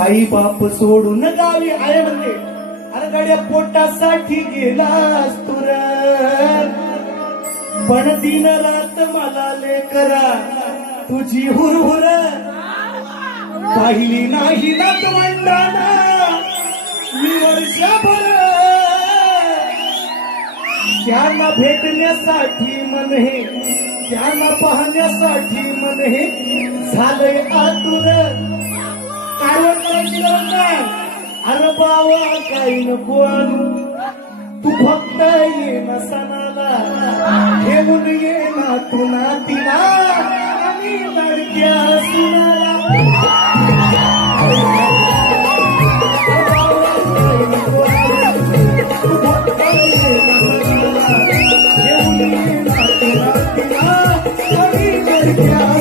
आई बाप सोडून गावी आहे म्हणजे अरे गाड्या पोटासाठी गेलास तुर पण दिन रात मला लेकरा तुझी हुरहुर पाहिली नाही ना तू म्हणताना मी वर्षभर त्यांना भेटण्यासाठी मन हे त्यांना पाहण्यासाठी मन हे झालंय आतुर अरे बाबा काही नको आणू तू फक्त ये ना सणाला घेऊन ये ना तू नातीला आणि लडक्या सुनाला तू फक्त ये ना सणाला घेऊन ये ना तू नातीला आणि लडक्या